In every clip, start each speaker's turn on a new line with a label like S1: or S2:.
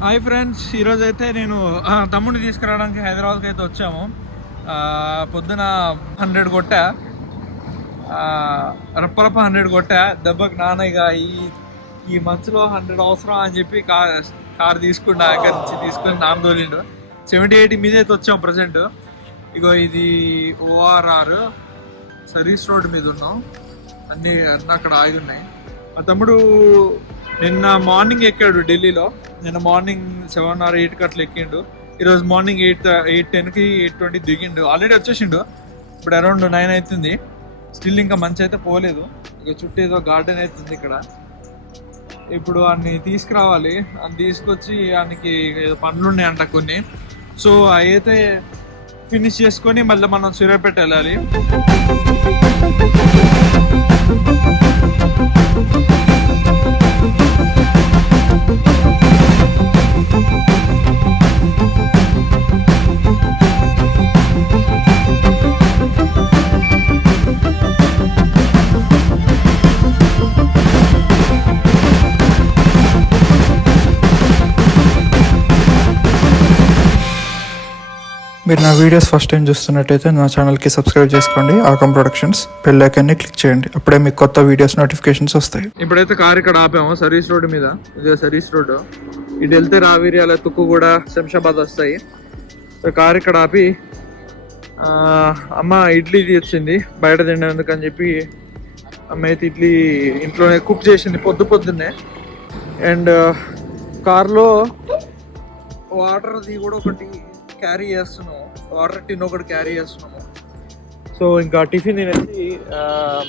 S1: Hi friends ఈరోజు అయితే నేను తమ్ముడిని తీసుకురావడానికి హైదరాబాద్కి అయితే వచ్చాము. పొద్దున హండ్రెడ్ కొట్టా. రప్పరప్ప హండ్రెడ్ కొట్టా. దెబ్బకి నాన్న ఇక ఈ ఈ మంత్లో హండ్రెడ్ అవసరం అని చెప్పి కార్ కార్ తీసుకుని అక్కడి నుంచి తీసుకుని నాన్న తోలిండు. సెవెంటీ ఎయిటీ మీద అయితే వచ్చాం ప్రజెంట్ ఇగో ఇది ఓఆర్ఆర్ సర్వీస్ రోడ్ మీద ఉన్నాం. అన్నీ అన్నీ అక్కడ ఆగి ఉన్నాయి. మా తమ్ముడు నిన్న మార్నింగ్ ఎక్కాడు ఢిల్లీలో. నిన్న మార్నింగ్ సెవెన్ ఆర్ ఎయిట్ అట్లా ఎక్కిండు. ఈరోజు మార్నింగ్ ఎయిట్ ఎయిట్ టెన్కి ఎయిట్ ట్వంటీ దిగిండు. ఆల్రెడీ వచ్చేసిండు ఇప్పుడు అరౌండ్ నైన్ అవుతుంది స్టిల్ ఇంకా మంచి అయితే పోలేదు. ఇక చుట్టూ ఏదో గార్డెన్ అవుతుంది ఇక్కడ. ఇప్పుడు అన్ని తీసుకురావాలి. అని తీసుకొచ్చి ఆయనకి ఏదో పనులు ఉన్నాయంట కొన్ని. సో అవి అయితే ఫినిష్ చేసుకొని మళ్ళీ మనం సూర్యాపేట వెళ్ళాలి.
S2: మీరు నా వీడియోస్ ఫస్ట్ టైం చూస్తున్నట్టయితే నా ఛానల్కి సబ్స్క్రైబ్ చేసుకోండి. ఆకం ప్రొడక్షన్స్. బెల్ ఐకాన్ని క్లిక్ చేయండి. అప్పుడే మీకు కొత్త వీడియోస్ నోటిఫికేషన్స్ వస్తాయి.
S1: ఇప్పుడైతే కార్ ఇక్కడ ఆపాము. సర్వీస్ రోడ్డు మీద. ఇదే సర్వీస్ రోడ్డు. ఇటు వెళ్తే రావిర్యాల తుక్కు కూడా శంషాబాద్ వస్తాయి. సో కార్ ఇక్కడ ఆపి అమ్మ ఇడ్లీ తెచ్చింది. బయట తినేందుకు అని చెప్పి అమ్మ అయితే ఇడ్లీ ఇంట్లోనే కుక్ చేసింది పొద్దు పొద్దున్నే. అండ్ కార్లో వాటర్ది కూడా ఒకటి క్యారీ చేస్తున్నాము వాటర్ టిన్ ఒకటి క్యారీ చేస్తున్నాము. సో ఇంకా టిఫిన్ తినేసి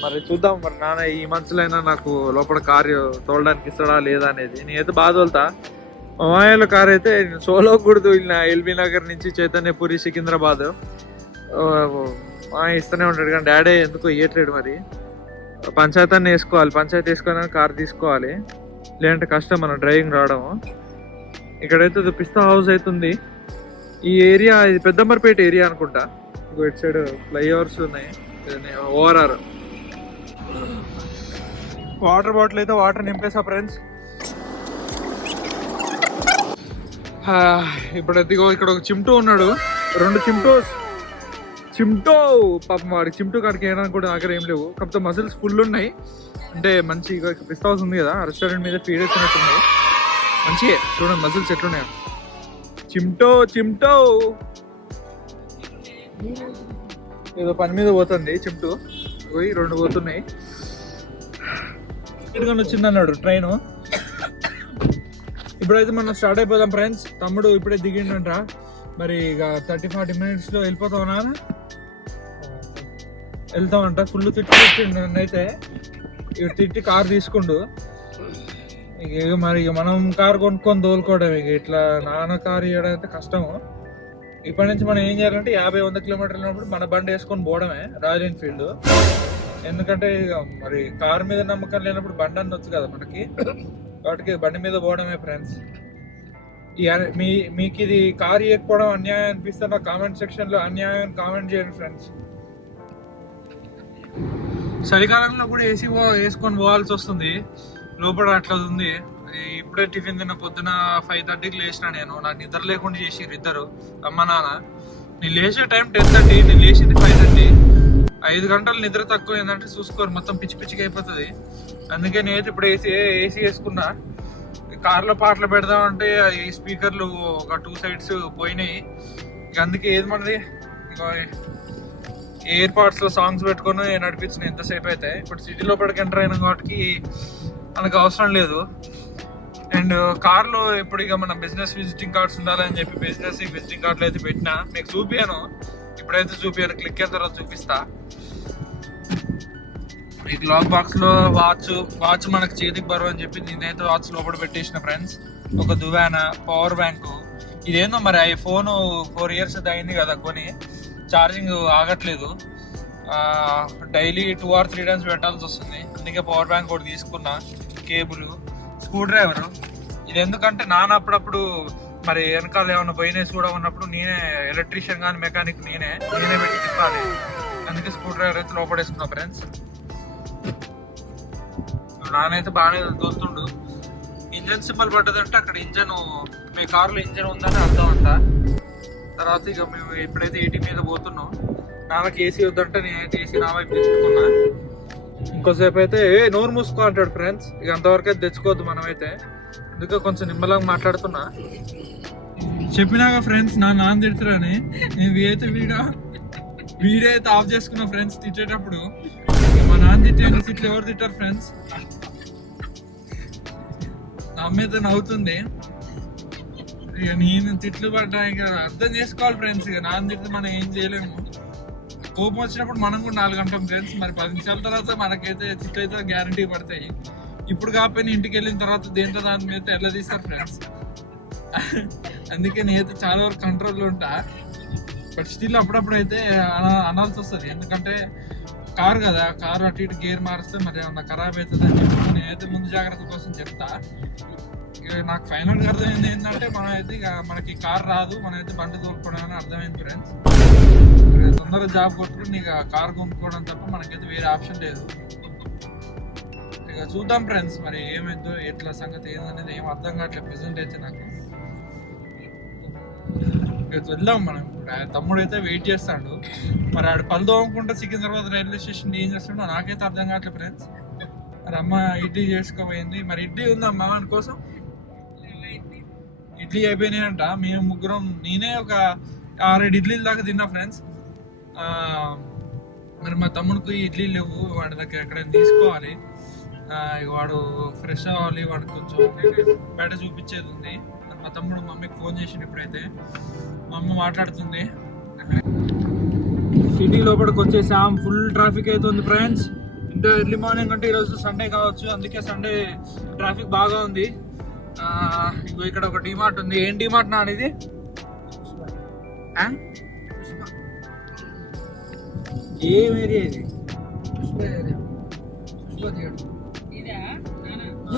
S1: మరి చూద్దాం. మరి నాన్న ఈ మంత్స్లో నాకు లోపల కార్ తోలడానికి ఇస్తాడా లేదా అనేది నేనైతే బాగా తోలుతా. మా మామయ్యల కార్ అయితే సోలో కూడదు ఎల్బీ నగర్ నుంచి చైతన్యపురి సికింద్రాబాద్. ఆ, మా ఇస్తూనే ఉంటాడు కానీ డాడీ ఎందుకో ఇయ్యట్లేడు మరి. పంచాయతీ వేసుకోవాలి. పంచాయతీ వేసుకొని కార్ తీసుకోవాలి. లేదంటే కష్టం మనం డ్రైవింగ్ రావడం. ఇక్కడైతే ఇది పిస్తా హౌస్ అవుతుంది. ఈ ఏరియా ఇది పెద్దమ్మర్పేట ఏరియా అనుకుంటా. ఇంకో ఇటు side flyovers ORR. Water. Bottle bottle అయితే వాటర్ నింపేసా ఫ్రెండ్స్? ఇప్పుడు ఇదిగో ఇక్కడ ఒక చిమ్టూ ఉన్నాడు. రెండు చిమ్టోస్ చిమ్టో పాపం వాడి చిమ్టూ కాడికి ఏమైనా కూడా దగ్గర ఏం లేవు. కాకపోతే మజిల్స్ ఫుల్ ఉన్నాయి. అంటే మంచి పిస్తా ఉంది కదా. రెస్టారెంట్ మీద ఫీడ్ అవుతున్నట్టున్నాయి మంచిగా చూడండి మజిల్స్ ఎట్లున్నాయో. చిమ్టో చిమ్టో. ఏదో పని మీద పోతుంది చిమ్టు. పోయి రెండు పోతున్నాయి. ఇటుగా వచ్చింది అన్నాడు ట్రైన్. ఇప్పుడైతే మనం స్టార్ట్ అయిపోదాం ఫ్రెండ్స్. తమ్ముడు ఇప్పుడే దిగిండంట. మరి ఇక థర్టీ ఫార్టీ మినిట్స్లో వెళ్ళిపోతావునా? వెళ్తామంట ఫుల్ తిట్టి తిట్టిండు నన్ను అయితే తిట్టి కార్ తీసుకుండు. ఇక మరి ఇక మనం కారు కొనుక్కొని తోలుకోవడం ఇక ఇట్లా నాన్న కారు ఇవ్వడం అయితే కష్టము. ఇప్పటి నుంచి మనం ఏం చేయాలంటే యాభై వంద కిలోమీటర్లు ఉన్నప్పుడు మన బండి వేసుకొని పోవడమే రాయల్ ఎన్ఫీల్డ్ ఎందుకంటే ఇక మరి కార్ మీద నమ్మకం లేనప్పుడు బండి అనొచ్చు కదా మనకి. వాటికి బండి మీద పోవడమే ఫ్రెండ్స్ మీ మీకు ఇది కారు ఇవ్వకపోవడం అన్యాయం అనిపిస్తే నా కామెంట్ సెక్షన్లో అన్యాయం కామెంట్ చేయండి ఫ్రెండ్స్ చలికాలంలో కూడా ఏసీ వేసుకొని పోవాల్సి వస్తుంది. లోపల అట్లా ఉంది. ఇప్పుడే టిఫిన్ తిన్న పొద్దున ఫైవ్ థర్టీకి లేచిన నేను. నాకు నిద్ర లేకుండా చేసిర్రు ఇద్దరు అమ్మ నాన్న. నేను లేచే టైం టెన్ థర్టీ నేను లేచింది ఫైవ్ థర్టీ ఐదు గంటలు నిద్ర తక్కువ ఏంటంటే చూసుకోరు మొత్తం పిచ్చి పిచ్చికి అయిపోతుంది. అందుకే నేను ఇప్పుడు ఏసీ ఏసీ వేసుకున్నా. కార్లో పాటలు పెడదామంటే ఈ స్పీకర్లు ఒక టూ సైడ్స్ పోయినాయి. ఇక అందుకే ఏది మనది? ఎయిర్ పాడ్స్లో సాంగ్స్ పెట్టుకొని నడిపించిన ఎంతసేపు అయితే. ఇప్పుడు సిటీ లోపలికి ఎంటర్ అయిన కాబట్టి మనకు అవసరం లేదు. అండ్ కార్లో ఇప్పుడు ఇక మన బిజినెస్ విజిటింగ్ కార్డ్స్ ఉండాలని చెప్పి బిజినెస్ విజిటింగ్ కార్డులు అయితే పెట్టినా మీకు చూపియాను ఇప్పుడైతే చూపియాను క్లిక్ అయిన తర్వాత చూపిస్తా. ఈ లాక్ బాక్స్లో వాచ్ వాచ్ మనకు చేతికి బరువు అని చెప్పి నేనైతే వాచ్ లోపల పెట్టేసిన ఫ్రెండ్స్ ఒక దువాన పవర్ బ్యాంక్ ఇదేందో మరి ఈ ఫోన్ ఫోర్ ఇయర్స్ అయింది కదా కొని ఛార్జింగ్ ఆగట్లేదు. Daily two or three times పెట్టాల్సి వస్తుంది. అందుకే పవర్ బ్యాంక్ ఒకటి తీసుకున్నా. కేబుల్ స్క్రూ డ్రైవర్ ఇది ఎందుకంటే నాన్న అప్పుడప్పుడు మరి వెనకాల ఏమైనా పోయినాయి కూడా ఉన్నప్పుడు నేనే ఎలక్ట్రీషియన్ కానీ మెకానిక్ నేనే నేనే పెట్టి తిప్పాలి. అందుకే స్క్రూ డ్రైవర్ అయితే లోపడేసుకున్నా ఫ్రెండ్స్. నానైతే బాగానే దోస్తుండు ఇంజన్ సింబల్ పడ్డదంటే అక్కడ ఇంజన్ మీ కారులో ఇంజన్ ఉందని అర్థం అంట. తర్వాత ఇక మేము ఎప్పుడైతే ఏటీ మీద పోతున్నాం. నాన్నకి ఏసీ వద్దంటే నేనైతే ఏసీ నా వైపు తెచ్చుకున్నా ఇంకోసేపు అయితే ఏ నోరు మూసుకో అంటాడు ఫ్రెండ్స్. ఇక అంతవరకు అయితే తెచ్చుకోవద్దు మనమైతే. అందుకే కొంచెం నిమ్మలంగా మాట్లాడుతున్నా. చెప్పినాక ఫ్రెండ్స్ నా నాన్న తిడతారని. నేను అయితే వీడా వీడియో అయితే ఆఫ్ చేసుకున్నా ఫ్రెండ్స్ తిట్టేటప్పుడు. మా నాన్న తిట్టే తిట్లు ఎవరు తిట్టారు ఫ్రెండ్స్? నా అమ్మ అయితే నవ్వుతుంది. ఇక నేను తిట్లు పడ్డా ఇక అర్థం చేసుకోవాలి ఫ్రెండ్స్. ఇక నాన్న తిట్టి మనం ఏం చేయలేము. కోపం వచ్చినప్పుడు మనం కూడా నాలుగు గంటల ఫ్రెండ్స్. మరి పది నిమిషాల తర్వాత మనకైతే చిట్ అయితే గ్యారంటీ పడతాయి. ఇప్పుడు కాకపోయినా ఇంటికి వెళ్ళిన తర్వాత దేంతో దాని మీద ఎట్లా తీస్తారు ఫ్రెండ్స్ అందుకే నేనైతే చాలా వరకు కంట్రోల్లో ఉంటా. బట్ స్టిల్ అప్పుడప్పుడు అయితే అన- అనాల్సి వస్తుంది. ఎందుకంటే కారు కదా కారు అటు ఇటు గేర్ మారిస్తే మరి ఏమన్నా ఖరాబ్ అవుతుంది అని చెప్పి నేనైతే ముందు జాగ్రత్త కోసం చెప్తా. నాకు ఫైనల్గా అర్థమైంది ఏంటంటే మనం అయితే ఇక మనకి కార్ రాదు మనం అయితే బండి తోలుకోవడం అర్థమైంది ఫ్రెండ్స్ తొందరగా జాబ్ కొట్టుకుని ఇక కార్ కొనుక్కోవడం తప్ప మనకైతే వేరే ఆప్షన్ లేదు. ఇక చూద్దాం ఫ్రెండ్స్ మరి ఏమైందో ఎట్లా సంగతి ఏందనేది ఏం అర్థం కావట్లేదు ప్రెసెంట్ అయితే నాకు. ఇక వెళ్దాం మనం. ఇప్పుడు తమ్ముడు అయితే వెయిట్ చేస్తాడు. మరి ఆడు పళ్ళు తోముకుంటే సికింద్రాబాద్ రైల్వే స్టేషన్ ఏం చేస్తాడో నాకైతే అర్థం కావట్లేదు ఫ్రెండ్స్ మరి అమ్మ ఇడ్లీ చేసుకోబోయింది. మరి ఇడ్లీ ఉందమ్మా మన కోసం? ఇడ్లీ అయిపోయినాయంట. మేము ముగ్గురం నేనే ఒక ఆరేడు ఇడ్లీల దాకా తిన్నా ఫ్రెండ్స్. మరి మా తమ్ముడికి ఇడ్లీ లేవు వాడి దగ్గర ఎక్కడైనా తీసుకోవాలి. వాడు ఫ్రెష్ అవ్వాలి వాడు కొంచెం బయట చూపించేది ఉంది. మా తమ్ముడు మమ్మీకి ఫోన్ చేసిండు ఇప్పుడైతే. మా అమ్మ మాట్లాడుతుంది. సిటీ లోపలికి వచ్చేసాం ఫుల్ ట్రాఫిక్ అయితే ఉంది ఫ్రెండ్స్. ఇంకా ఎర్లీ మార్నింగ్ అంటే ఈరోజు సండే కావచ్చు అందుకే సండే ట్రాఫిక్ బాగా ఉంది. ఇక్కడ ఒక డిమార్ట్ ఉంది. ఏం డిమార్ట్ నా ఇది? ఆ? ఏం ఏరియా ఇది?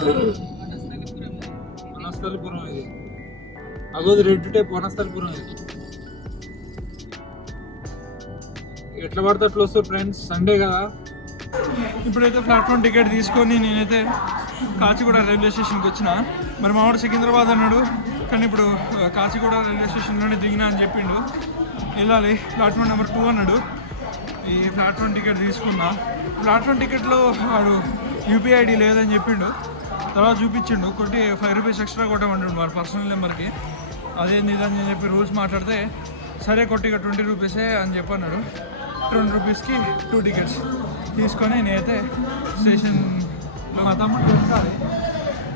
S1: వనస్థలిపురం ఇది. అగోది రెడ్ టైప్ వనస్థలిపురం ఇది. ఎట్లా పడితే అట్లా వస్తారు ఫ్రెండ్స్? సండే కదా. ఇప్పుడైతే ప్లాట్ఫామ్ టికెట్ తీసుకొని నేనైతే కాచిగూడ రైల్వే స్టేషన్కి వచ్చిన. మరి మావాడు సికింద్రాబాద్ అన్నాడు. కానీ ఇప్పుడు కాచిగూడ రైల్వే స్టేషన్లోనే దిగినా అని చెప్పిండు. వెళ్ళాలి. ప్లాట్ఫామ్ నెంబర్ టూ అన్నాడు. ఈ ప్లాట్ఫామ్ టికెట్ తీసుకున్నా. ప్లాట్ఫామ్ టికెట్లో వాడు యూపీఐ ఐడి లేదని చెప్పిండు. తర్వాత చూపించిండు. కొట్టి ఫైవ్ రూపీస్ ఎక్స్ట్రా కొట్టమంటుండు వాడు పర్సనల్ నెంబర్కి. అదేంది ఇదని చెప్పి రూల్స్ మాట్లాడితే సరే కొట్టి ఇక ట్వంటీ రూపీసే అని చెప్పి అన్నాడు ట్వంటీ రూపీస్కి టూ టికెట్స్ తీసుకొని నేనైతే స్టేషన్ స్టేషన్లో మా తమ్ముడు దొరకాలి